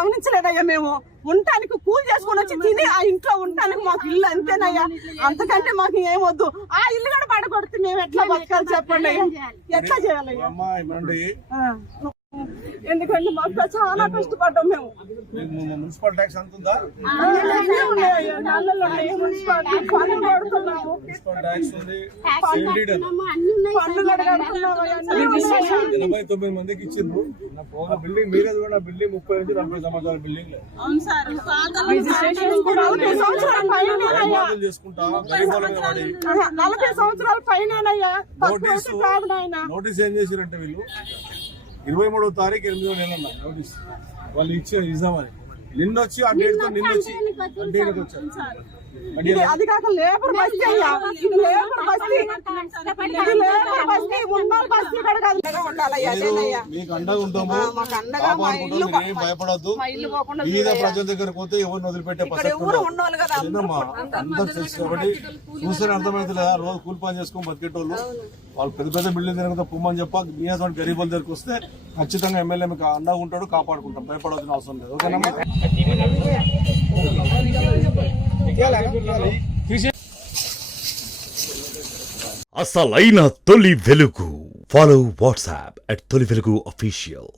గమనించలేదయ్యా. మేము ఉండటానికి కూలి చేసుకుని వచ్చి తిని ఆ ఇంట్లో ఉండటానికి మాకు ఇల్లు అంతేనయ్యా. అంతకంటే మాకు ఏమొద్దు. ఆ ఇల్లు కూడా పడగొడితే మేము ఎట్లా బతకాలి చెప్పండి అయ్యా, ఎట్లా చేయాలయ్యా? ఎందుకంటే మాకు చాలా కష్టపడ్డాం మేము. మున్సిపల్ ట్యాక్స్ ఎంత ఉందా? మున్సిపాలిటీ పన్ను కడుతున్నాము, మున్సిపల్ ట్యాక్స్ ఉంది. 89 మందికి ఇచ్చిండ్రు. బిల్డింగ్ మీరే కూడా బిల్డింగ్ 30 నుంచి 40 సంవత్సరాల బిల్డింగ్ చేసుకుంటా 40 సంవత్సరాల పైనయ్యా. నోటీస్ ఏం చేసిరంటే వీళ్ళు 23వ తారీఖు 8వ నెల నోటీస్ వాళ్ళు ఇచ్చామని నిన్నొచ్చి ఆ డేట్ తో నిన్నొచ్చి వచ్చారు. అది కాక లేబర్ బస్తీ అయ్యా, లేబర్ బస్తీ, లేబర్ బస్తీ, ఉన్నోళ్ళ బస్తీ కూడా కాదు. మీకు అండగా ఉంటాము, కాపాడుకుంటాం, భయపడద్దు. వివిధ ప్రజల దగ్గర పోతే ఎవరిని వదిలిపెట్టే అందరూ తెలుసు కాబట్టి చూస్తేనే అర్థమవుతుందా? రోజు కూలి పని చేసుకొని బతికేటోళ్ళు వాళ్ళు పెద్ద పెద్ద బిల్డింగ్ దగ్గర పుమ్మని చెప్ప బియ్యం గరీబుల దగ్గరకు వస్తే ఖచ్చితంగా ఎమ్మెల్యే మీకు అండగా ఉంటాడు, కాపాడుకుంటాం, భయపడాల్సిన అవసరం లేదు. ఓకేనమ్మా? అసలైన తొలి వెలుగు. ఫాలో వాట్సాప్ @తొలి వెలుగు official.